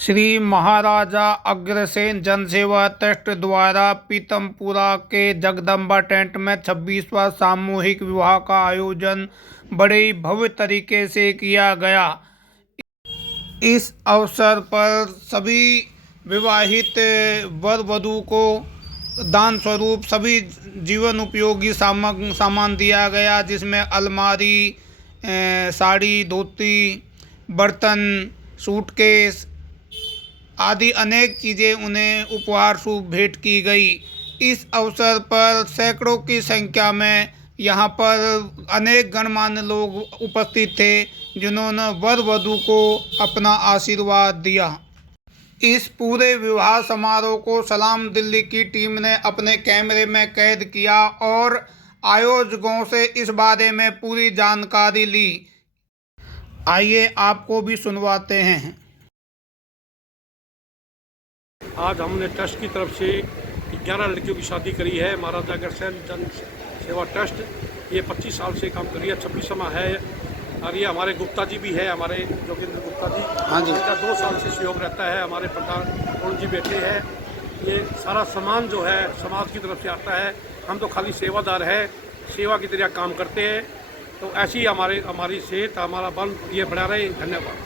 श्री महाराजा अग्रसेन जनसेवा ट्रस्ट द्वारा पीतमपुरा के जगदम्बा टेंट में 26वां सामूहिक विवाह का आयोजन बड़े ही भव्य तरीके से किया गया। इस अवसर पर सभी विवाहित वर वधू को दान स्वरूप सभी जीवन उपयोगी सामान दिया गया, जिसमें अलमारी, साड़ी, धोती, बर्तन, सूटकेस आदि अनेक चीज़ें उन्हें उपहार स्वरूप भेंट की गई। इस अवसर पर सैकड़ों की संख्या में यहाँ पर अनेक गणमान्य लोग उपस्थित थे, जिन्होंने वर वधू को अपना आशीर्वाद दिया। इस पूरे विवाह समारोह को सलाम दिल्ली की टीम ने अपने कैमरे में कैद किया और आयोजकों से इस बारे में पूरी जानकारी ली। आइए आपको भी सुनवाते हैं। आज हमने ट्रस्ट की तरफ से 11 लड़कियों की शादी करी है। महाराजा अग्रसेन जन सेवा ट्रस्ट ये 25 साल से काम कर रही है, 26वां है। और ये हमारे गुप्ता जी भी है, हमारे जोगिंद्र गुप्ता जी। हाँ जी, इनका 2 साल से सहयोग रहता है। हमारे प्रधान अरुण जी बैठे हैं। ये सारा सामान जो है समाज की तरफ से आता है। हम तो खाली सेवादार है, सेवा की तरह काम करते हैं। तो ऐसी ही हमारी सेहत, हमारा बल ये बढ़ा रहे। धन्यवाद।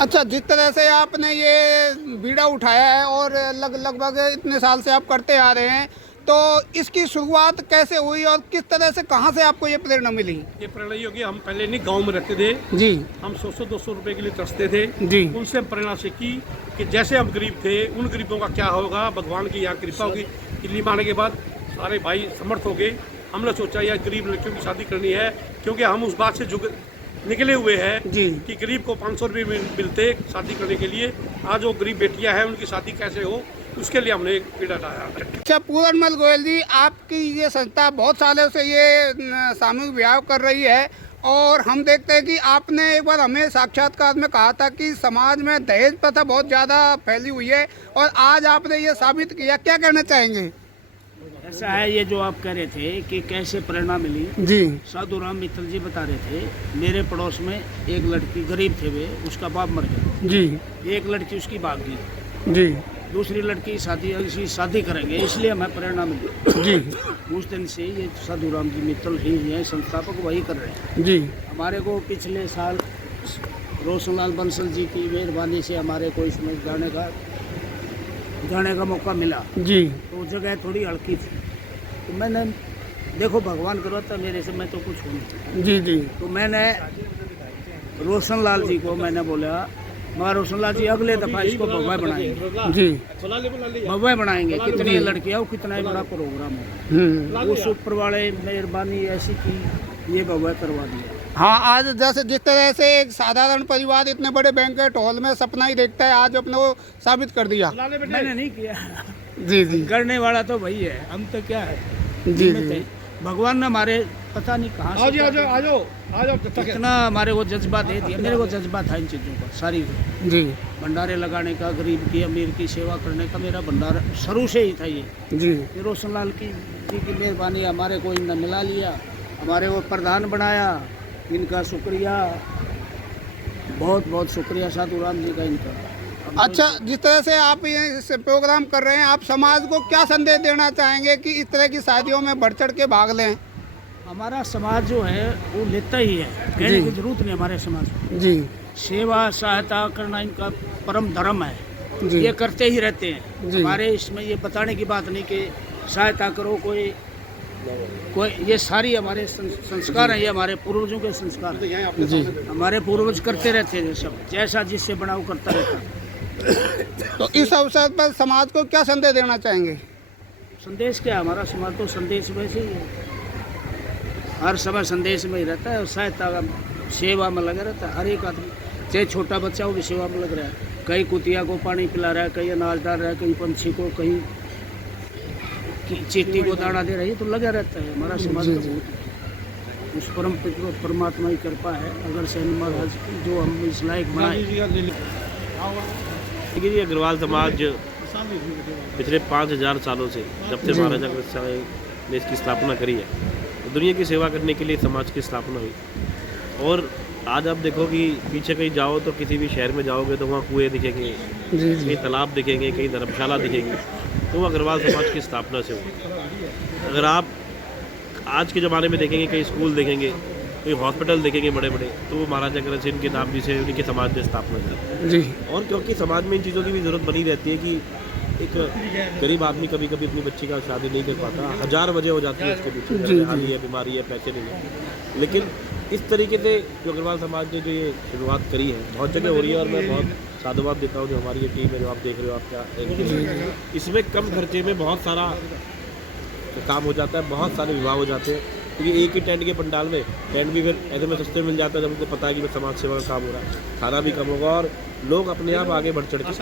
अच्छा, जिस तरह से आपने ये बीड़ा उठाया है और लगभग इतने साल से आप करते आ रहे हैं, तो इसकी शुरुआत कैसे हुई और किस तरह से, कहाँ से आपको ये प्रेरणा मिली? ये प्रेरणा ये होगी, हम पहले नहीं गांव में रहते थे जी। हम 100-200 रुपए के लिए तरसते थे जी। उनसे प्रेरणा से की कि जैसे हम गरीब थे, उन गरीबों का क्या होगा। भगवान की यहाँ कृपा होगी। दिल्ली में आने के बाद सारे भाई समर्थ हो गए। हमने सोचा यार गरीब लड़कियों की शादी करनी है, क्योंकि हम उस बात से निकले हुए हैं जी कि गरीब को 500 रुपये मिलते शादी करने के लिए। आज वो गरीब बेटियां हैं, उनकी शादी कैसे हो, उसके लिए हमने एक पीड़ा लाया। अच्छा, पूरनमल गोयल जी, आपकी ये संस्था बहुत सालों से ये सामूहिक विवाह कर रही है और हम देखते हैं कि आपने एक बार हमें साक्षात्कार में कहा था कि समाज में दहेज प्रथा बहुत ज़्यादा फैली हुई है और आज आपने ये साबित किया। क्या कहना चाहेंगे? ऐसा है, ये जो आप कह रहे थे कि कैसे प्रेरणा मिली जी। साधु राम मित्तल जी बता रहे थे, मेरे पड़ोस में एक लड़की, गरीब थे वे, उसका बाप मर गया जी। एक लड़की उसकी भाग गई जी। दूसरी लड़की शादी करेंगे, इसलिए हमें प्रेरणा मिली जी। उस दिन से ये साधु राम जी मित्तल ही हैं संस्थापक, वही कर रहे हैं जी। हमारे को पिछले साल रोशनलाल बंसल जी की मेहरबानी से हमारे को इसमें जाने का मौका मिला जी। तो जगह थोड़ी हल्की थी, तो मैंने देखो भगवान करो था मेरे से, मैं तो कुछ हूँ नहीं जी जी। तो मैंने रोशनलाल जी को मैंने बोला, मगर रोशनलाल जी अगले दफा इसको भगवा बनाएंगे जी, भगवा बनाएंगे। कितनी लड़कियाँ, कितना ही बड़ा प्रोग्राम हो, उस ऊपर वाले मेहरबानी ऐसी की ये भगवा करवा दिया। हाँ, आज जैसे जिस तरह से एक साधारण परिवार इतने बड़े बैंक्वेट हॉल में सपना ही देखता है, आज अपने को साबित कर दिया। मैंने नहीं किया जी जी, करने वाला तो वही है, हम तो क्या है जी जी। भगवान ने हमारे पता नहीं कहाँ से कितना हमारे को जज्बा दे दिया। मेरे को जज्बा था इन चीज़ों का, सारी जी। भंडारे लगाने का, गरीब की अमीर की सेवा करने का मेरा भंडारा शुरू से ही था ये जी। रोशनलाल जी की मेहरबानी, हमारे को इन्होंने मिला लिया, हमारे को प्रधान बनाया। इनका शुक्रिया, बहुत बहुत शुक्रिया साधु राम जी का इनका। अच्छा, जिस तरह से आप ये प्रोग्राम कर रहे हैं, आप समाज को क्या संदेश देना चाहेंगे कि इस तरह की शादियों में बढ़ चढ़ के भाग लें? हमारा समाज जो है वो लेता ही है, कहने की जरूरत नहीं। हमारे समाज जी सेवा सहायता करना इनका परम धर्म है जी। ये करते ही रहते हैं। हमारे इसमें ये बताने की बात नहीं कि सहायता करो कोई, ये सारी हमारे संस्कार हैं, ये हमारे पूर्वजों के संस्कार जी। हमारे पूर्वज करते रहते हैं सब, जैसा जिससे बनाओ करता रहता। तो इस अवसर पर समाज को क्या संदेश देना चाहेंगे? संदेश क्या, हमारा समाज तो संदेश वैसे ही है, हर समय संदेश में ही रहता है। सहायता सेवा में लगा रहता है हर एक आदमी, चाहे छोटा बच्चा हो भी सेवा में लग रहा है। कहीं कुतिया को पानी पिला रहा है, कहीं अनाज डाल रहा है, कहीं पंछी को, कहीं चींटी को दाना दे रही है, तो लगा रहता है। हमारा समाज तो बहुत उस परम परमात्मा की कृपा है। अगर सेन महाराज जो हम इस लायक बनाए। देखिए, अग्रवाल समाज पिछले 5000 सालों से, जब से महाराजा अग्रसेन ने इसकी स्थापना करी है, तो दुनिया की सेवा करने के लिए समाज की स्थापना हुई। और आज आप देखो कि पीछे कहीं जाओ तो किसी भी शहर में जाओगे तो वहाँ कुएँ दिखेंगे, कहीं तालाब दिखेंगे, कहीं धर्मशाला दिखेंगी, तो वो अग्रवाल समाज की स्थापना से हुई। अगर आप आज के ज़माने में देखेंगे, कई स्कूल देखेंगे, कोई हॉस्पिटल देखेंगे बड़े बड़े, तो वो महाराजा अग्रसेन के नाम से उनके समाज ने स्थापना की। जी। और क्योंकि समाज में इन चीज़ों की भी ज़रूरत बनी रहती है कि एक गरीब आदमी कभी कभी अपनी बच्ची का शादी नहीं कर पाता, हजार वजह हो जाती है उसके पीछे, हानि है, बीमारी है, पैसे नहीं है। लेकिन इस तरीके से जो अग्रवाल समाज ने जो ये शुरुआत करी है, बहुत जगह हो रही है और मैं बहुत साधुवाद देता हूँ जो हमारी ये टीम है, जो आप देख रहे हो, आपका इसमें कम खर्चे में बहुत सारा काम हो जाता है, बहुत सारे विवाह हो जाते हैं, क्योंकि एक ही टेंट के पंडाल में टेंट भी फिर ऐसे में सस्ते मिल जाता है जब उनको पता है कि मैं समाज सेवा का काम हो रहा है, खाना भी कम होगा और लोग अपने आप आगे बढ़ चढ़ के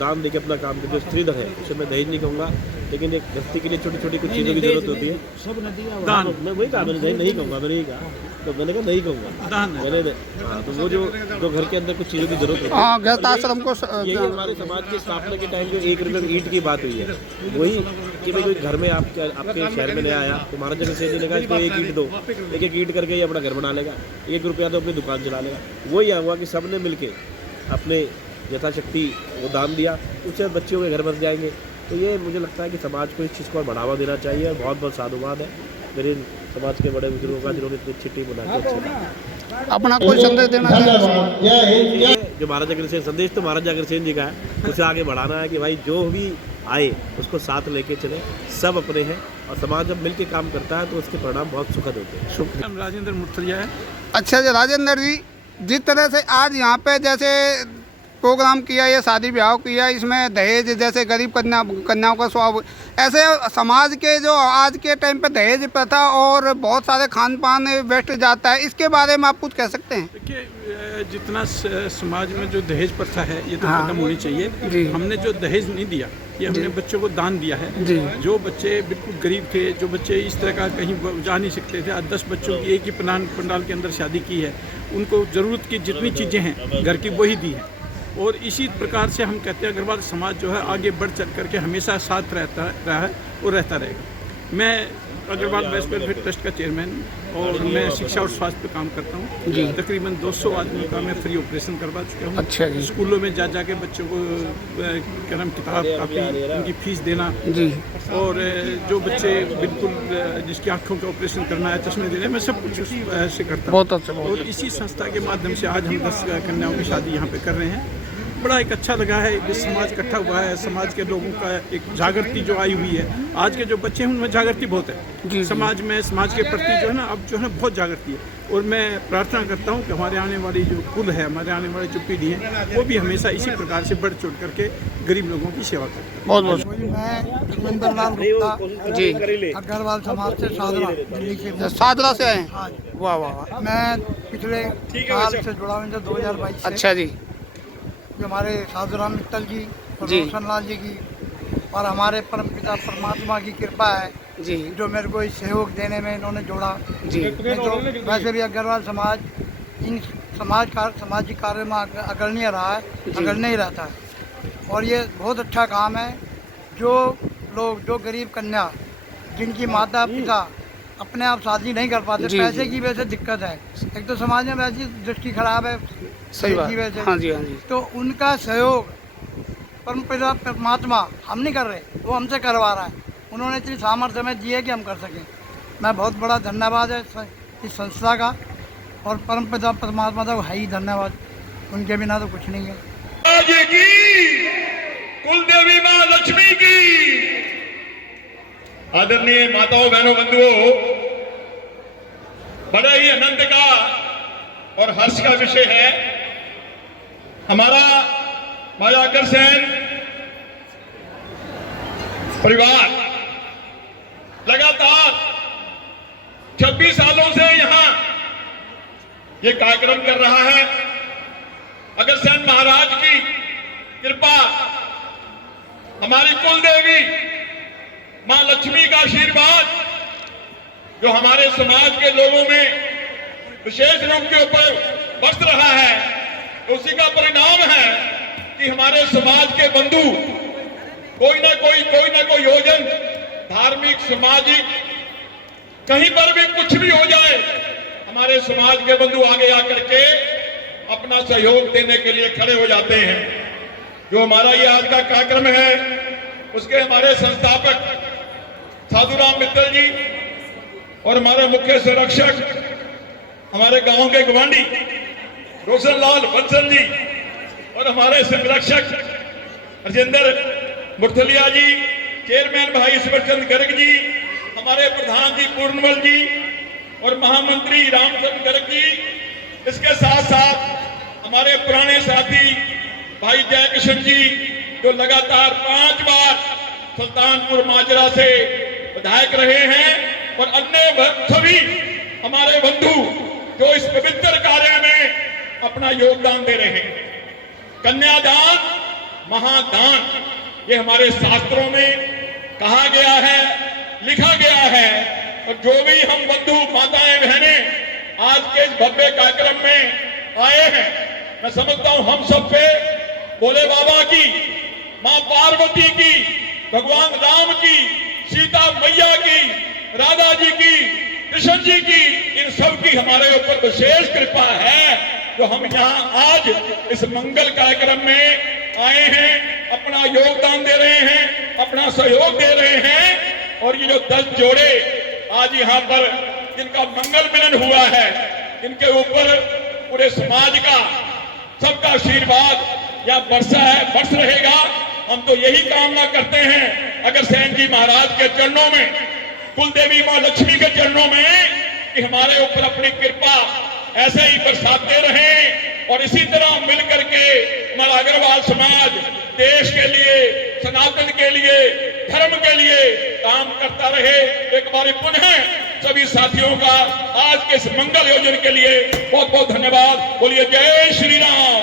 दान देके अपना काम करते। स्त्रीधन है, उसे मैं दहेज नहीं कहूँगा, लेकिन एक गृहस्थी के लिए छोटी छोटी कुछ चीज़ों की जरूरत होती है। दान मैं वही कहा, मैंने दहेज नहीं कहूँगा, मैंने यही कहा, तो मैंने कहा नहीं कहूँगा मैंने। हाँ, तो वो जो घर के अंदर कुछ चीज़ों की जरूरत होती है, गृहस्थ आश्रम को यही हमारे समाज की स्थापना के टाइम जो 1 रुपये ईंट की बात हुई है, वही कि भाई कोई घर में आपके शहर में नया आया तो महाराजा अग्रसेन जी ने कहा इसको 1 ईंट दो, एक ईंट करके ये अपना घर बना लेगा, 1 रुपया तो अपनी दुकान चला लेगा। वही हुआ कि सब ने मिल के अपने यथाशक्ति वो दान दिया, उससे बच्चियों के घर बस जाएंगे। तो ये मुझे लगता है कि समाज को इस चीज़ को बढ़ावा देना चाहिए और बहुत बहुत साधुवाद है मेरे समाज के बड़े बुजुर्गों का जिन्होंने इतनी अच्छी टीम बना के अपना कोई संदेश देना चाहिए। जो महाराजा अग्रसेन संदेश तो महाराजा अग्रसेन जी का है, उसे आगे बढ़ाना है कि भाई जो भी आए उसको साथ लेके चले, सब अपने हैं और समाज जब मिल के काम करता है तो उसके परिणाम बहुत सुखद होते हैं। शुक्रिया। राजेंद्र मुर्तलिया है। अच्छा जी राजेंद्र जी, जिस तरह से आज यहाँ पे जैसे प्रोग्राम किया, ये शादी ब्याह किया, इसमें दहेज जैसे गरीब कन्याओं का स्वभाव, ऐसे समाज के जो आज के टाइम पे दहेज प्रथा और बहुत सारे खान पान वेस्ट जाता है, इसके बारे में आप कुछ कह सकते हैं? देखिए, जितना समाज में जो दहेज प्रथा है ये तो खत्म होनी चाहिए। हमने जो दहेज नहीं दिया, ये हमने बच्चों को दान दिया है। जो बच्चे बिल्कुल गरीब थे, जो बच्चे इस तरह का कहीं जा नहीं सकते थे, आज 10 बच्चों की एक ही पंडाल के अंदर शादी की है, उनको ज़रूरत की जितनी चीज़ें हैं घर की वही दी है। और इसी प्रकार से हम कहते हैं अग्रवाल समाज जो है आगे बढ़ चल करके हमेशा साथ रहा है और रहता रहेगा। मैं अग्रवाल वेलफेयर ट्रस्ट का चेयरमैन और मैं शिक्षा और स्वास्थ्य पे काम करता हूँ। तकरीबन 200 आदमियों का मैं फ्री ऑपरेशन करवा चुका हूँ। अच्छा जी। स्कूलों में जा के बच्चों को कलम किताब कापी उनकी फीस देना जी, और जो बच्चे बिल्कुल जिसकी आँखों का ऑपरेशन करना है, चश्मे देने, मैं सब कुछ से करता हूँ। बहुत अच्छा। और इसी संस्था के माध्यम से आज हम 10 कन्याओं की शादी यहाँ पे कर रहे हैं। बड़ा एक अच्छा लगा है कि समाज इकट्ठा हुआ है, समाज के लोगों का एक जागृति जो आई हुई है। आज के जो बच्चे हैं उनमें जागृति बहुत है समाज में, समाज के प्रति जो है ना अब जो है ना बहुत जागृति है। और मैं प्रार्थना करता हूँ कि हमारे आने वाली जो कुल है, हमारे आने वाली जो पीढ़ी है, वो भी हमेशा इसी प्रकार से बढ़ चढ़ करके गरीब लोगों की सेवा करें। बहुत बहुत मैं धर्मेंद्र लाल गुप्ता जी, अग्रवाल समाज से सादरा दिल्ली से। सादरा से आए? हाँ, वाह वाह। मैं पिछले साल से जुड़ा हूँ, 2022 से। अच्छा जी। जो हमारे साधुराम मित्तल जी और रोशन लाल जी की और हमारे परमपिता परमात्मा की कृपा है जी, जो मेरे को इस सहयोग देने में इन्होंने जोड़ा जी। तो वैसे भी अग्रवाल समाज इन सामाजिक कार्य में अग्रणीय रहा है, अग्रणीय रहता है। और ये बहुत अच्छा काम है। जो लोग, जो गरीब कन्या जिनकी माता पिता अपने आप शादी नहीं कर पाते, पैसे की वजह से दिक्कत है, एक तो समाज में वैसी दृष्टि खराब है, सही बात। हाँ जी, हाँ जी। तो उनका सहयोग परमपिता परमात्मा हम नहीं कर रहे, वो हमसे करवा रहा है। उन्होंने इतनी सामर्थ्य हमें दी है कि हम कर सकें। मैं बहुत बड़ा धन्यवाद है इस संस्था का, और परमपिता परमात्मा का है ही धन्यवाद, उनके बिना तो कुछ नहीं है। कुलदेवी माँ लक्ष्मी की। आदरणीय माताओं, बहनों, बंधुओं, बड़ा ही आनंद का और हर्ष का विषय है। हमारा महाराजा अग्रसेन परिवार लगातार 26 सालों से यहां ये कार्यक्रम कर रहा है। अग्रसेन महाराज की कृपा, हमारी कुलदेवी मां लक्ष्मी का आशीर्वाद जो हमारे समाज के लोगों में विशेष रूप के ऊपर बरस रहा है, उसी का परिणाम है कि हमारे समाज के बंधु कोई ना कोई योजन, धार्मिक, सामाजिक, कहीं पर भी कुछ भी हो जाए, हमारे समाज के बंधु आगे आकर के अपना सहयोग देने के लिए खड़े हो जाते हैं। जो हमारा ये आज का कार्यक्रम है उसके हमारे संस्थापक साधुराम मित्तल जी और हमारे मुख्य संरक्षक हमारे गांव के गवांडी रोशन लाल बंसल जी और हमारे संरक्षक राजेंद्र मुरथलिया जी, चेयरमैन भाई ईश्वरचंद गर्ग जी, हमारे प्रधान जी पूर्णमल जी और महामंत्री रामचंद्र गर्ग जी, इसके साथ साथ हमारे पुराने साथी भाई जयकिशन जी जो लगातार 5 बार सुल्तानपुर माजरा से विधायक रहे हैं और अन्य सभी हमारे बंधु जो इस पवित्र कार्य में अपना योगदान दे रहे हैं। कन्यादान महादान ये हमारे शास्त्रों में कहा गया है, लिखा गया है। और जो भी हम बंधु माताएं बहनें आज के इस भव्य कार्यक्रम में आए हैं, मैं समझता हूं हम सब पे भोले बाबा की, मां पार्वती की, भगवान राम की, सीता मैया की, राधा जी की, कृष्ण जी की, इन सब की हमारे ऊपर विशेष कृपा है जो हम यहाँ आज इस मंगल कार्यक्रम में आए हैं, अपना योगदान दे रहे हैं, अपना सहयोग दे रहे हैं। और ये जो 10 जोड़े आज यहाँ पर जिनका मंगल मिलन हुआ है, इनके ऊपर पूरे समाज का सबका आशीर्वाद या वर्षा है, वर्ष रहेगा। हम तो यही कामना करते हैं अग्रसेन जी महाराज के चरणों में, कुलदेवी मां लक्ष्मी के चरणों में, कि हमारे ऊपर अपनी कृपा ऐसे ही बरसाते रहें और इसी तरह मिल करके हमारा अग्रवाल समाज देश के लिए, सनातन के लिए, धर्म के लिए काम करता रहे। एक बार पुनः सभी साथियों का आज के इस मंगल योजना के लिए बहुत बहुत धन्यवाद। बोलिए जय श्री राम।